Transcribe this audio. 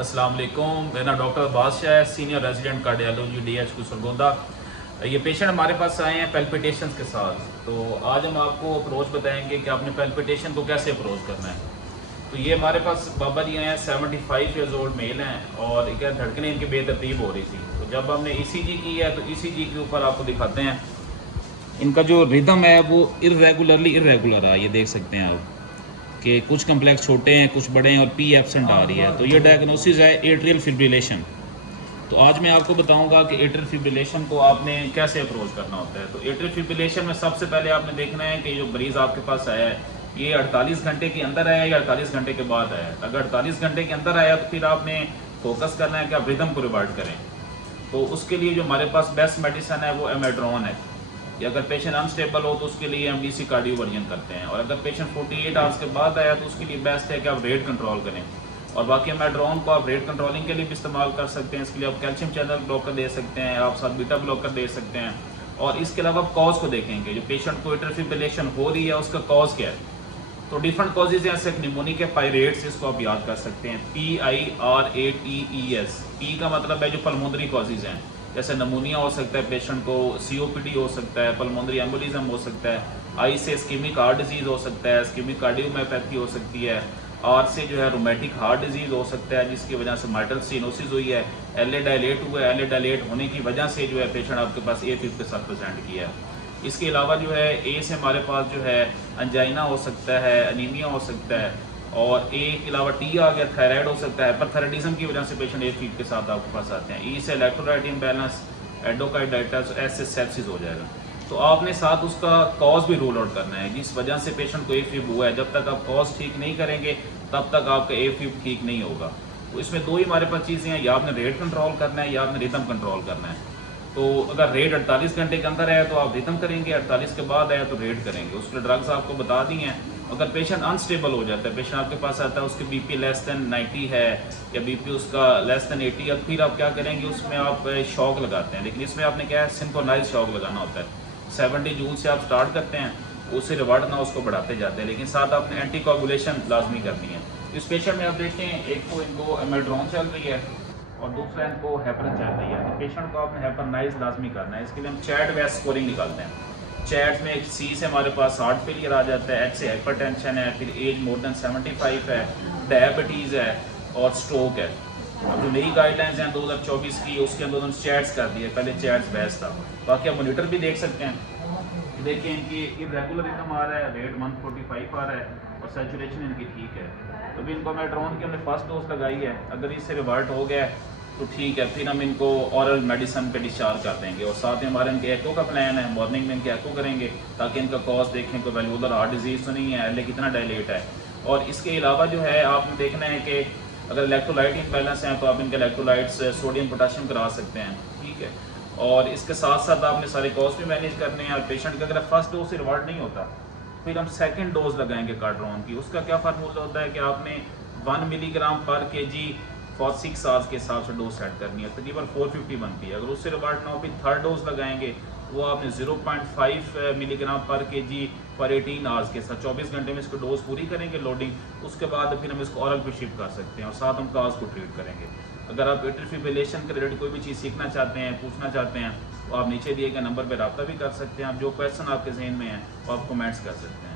अस्सलाम वालेकुम। मेरा नाम डॉक्टर बादशाह है, senior resident cardiology DHQ Sargodha. ये पेशेंट हमारे पास आए हैं पेल्पिटेशन के साथ। तो आज हम आपको अप्रोच बताएंगे कि आपने पेल्पिटेशन को कैसे अप्रोच करना है। तो ये हमारे पास बाबा जी आए हैं, 75 ईयर्स ओल्ड मेल हैं और क्या धड़कनें इनकी बेतरतीब हो रही थी। तो जब हमने ECG की है तो ECG के ऊपर आपको दिखाते हैं इनका जो रिदम है वो इरेगुलर है। ये देख सकते हैं आप कि कुछ कम्प्लेक्स छोटे हैं, कुछ बड़े हैं और P एब्सेंट आ रही है। तो ये डायग्नोसिस है एट्रियल फिब्रिलेशन। तो आज मैं आपको बताऊंगा कि एट्रियल फिब्रिलेशन को आपने कैसे अप्रोच करना होता है। तो एट्रियल फिब्रिलेशन में सबसे पहले आपने देखना है कि जो मरीज़ आपके पास आया है ये 48 घंटे के अंदर आया या 48 घंटे के बाद आया है। अगर 48 घंटे के अंदर आया तो फिर आपने फोकस करना है कि आप रिदम को रिवर्ट करें। तो उसके लिए जो हमारे पास बेस्ट मेडिसिन है वो एमेड्रोन है। या अगर पेशेंट अनस्टेबल हो तो उसके लिए हम DC कार्डियोवर्जन करते हैं। और अगर पेशेंट 48 आवर्स के बाद आया तो उसके लिए बेस्ट है कि आप रेट कंट्रोल करें। और बाकी एमेड्रोन को आप रेट कंट्रोलिंग के लिए भी इस्तेमाल कर सकते हैं। इसके लिए आप कैल्शियम चैनल ब्लॉकर दे सकते हैं, आप साथ बीटा ब्लॉकर दे सकते हैं। और इसके अलावा आप कॉज को देखेंगे, जो पेशेंट को एट्रियल फिब्रिलेशन हो रही है उसका कॉज क्या है। तो डिफरेंट कॉजेज हैं, जैसे निमोनिक पायरेट्स, इसको आप याद कर सकते हैं, PIRATES। P का मतलब है जो पल्मोनरी कॉजेज हैं, जैसे नमूनिया हो सकता है, पेशेंट को COPD हो सकता है, पल्मोनरी एम्बोलिज्म हो सकता है, I से इस्कीमिक हार्ट डिजीज हो सकता है, इस्कीमिक कार्डियोमायोपैथी हो सकती है, R से जो है रोमेटिक हार्ट डिजीज हो सकता है जिसकी वजह से माइटल स्टेनोसिस हुई है, LA डायलेट हुआ है, LA डायलेट होने की वजह से जो है पेशेंट आपके पास AFib के साथ प्रेजेंट किया है। इसके अलावा जो है A से हमारे पास जो है अंजाइना हो सकता है, अनीमिया हो सकता है। और A के अलावा T आ गया, थायराइड हो सकता है। हाइपरथायराइडिज्म की वजह से पेशेंट AFib के साथ आपके पास आते हैं। E से इलेक्ट्रोलाइट इम्बैलेंस, एंडोकार्डाइटिस, S से सेप्सिस हो जाएगा। तो आपने साथ उसका कॉज भी रूल आउट करना है, जिस वजह से पेशेंट को AFib हुआ है। जब तक आप कॉज ठीक नहीं करेंगे तब तक आपका AFib ठीक नहीं होगा। तो इसमें दो ही हमारे पास चीज़ें हैं, या आपने रेट कंट्रोल करना है या आपने रिदम कंट्रोल करना है। तो अगर रेट 48 घंटे के अंदर है तो आप रिदम करेंगे, 48 के बाद आया तो रेट करेंगे। उसके ड्रग्स आपको बता दी हैं। अगर पेशेंट अनस्टेबल हो जाता है, पेशेंट आपके पास आता है उसकी BP लेस दैन 90 है या BP उसका लेस दैन 80 है, फिर आप क्या करेंगे, उसमें आप शॉक लगाते हैं। लेकिन इसमें आपने क्या है, सिंक्रोनाइज शॉक लगाना होता है। 70 जूल से आप स्टार्ट करते हैं, उससे रिवार्ड ना उसको बढ़ाते जाते हैं, लेकिन साथ आपने एंटी कोगुलेशन लाजमी करनी है। इस पेशेंट में आप देखें, एक तो इनको एमेड्रोन चल रही है और दूसरा इनको हेपरन चल रही है। तो पेशेंट को आपने हेपरनाइज लाजमी करना है। इसके लिए हम चैट वेस्ट स्कोरिंग निकालते हैं। चैट में C से हमारे पास हार्ट फेलियर आ जाता है, H से हाइपरटेंशन है, फिर एज मोर देन 75 है, डायबिटीज़ है और स्ट्रोक है। अब जो नई गाइडलाइंस हैं 2024 की, उसके अंदर उन्होंने चैट्स कर दिए, पहले चैट्स बेस्ट था। बाकी आप मोनीटर भी देख सकते हैं, देखिए इनकी इरेगुलर रिदम आ रहा है, रेट 145 आ रहा है और सैचुरेशन इनकी ठीक है। तो भी इनको मेट्रोन की हमने फर्स्ट डोज लगाई है। अगर इससे रिवर्ट हो गया तो ठीक है, फिर हम इनको ऑरल मेडिसिन पे डिस्चार्ज कर देंगे। और साथ में हमारे इनके एको का प्लान है, मॉर्निंग में इनके एको करेंगे ताकि इनका कॉज देखें कोई वैल्वुलर हार्ट डिजीज तो नहीं है, LA कितना डायलेट है। और इसके अलावा जो है आपने देखना है कि अगर इलेक्ट्रोलाइट इम्बैलेंस हैं तो आप इनके इलेक्ट्रोलाइट्स सोडियम पोटाशियम करा सकते हैं, ठीक है। और इसके साथ साथ आपने सारे कॉस्ट भी मैनेज करने हैं। और पेशेंट का अगर फर्स्ट डोज से रिवर्ट नहीं होता फिर हम सेकंड डोज लगाएंगे कार्ड्रोन की। उसका क्या फार्मूला होता है कि आपने 1 मिलीग्राम पर kg फॉर 6 आवर्स के हिसाब से डोज सेट करनी है, तकरीबन 450 बनती है। अगर उससे रिवर्ट ना हो फिर थर्ड डोज लगाएंगे, वो आपने 0.5 मिलीग्राम पर kg पर 18 आवर्स के साथ 24 घंटे में इसको डोज पूरी करेंगे लोडिंग। उसके बाद फिर हम इसको ऑरल पे शिफ्ट कर सकते हैं और साथ हम काज को ट्रीट करेंगे। अगर आप एट्रियल फिब्रिलेशन के रिलेटेड कोई भी चीज़ सीखना चाहते हैं, पूछना चाहते हैं, तो आप नीचे दिए गए नंबर पर रब्ता भी कर सकते हैं। आप जो क्वेश्चन आपके जहन में है वो आप कमेंट्स कर सकते हैं।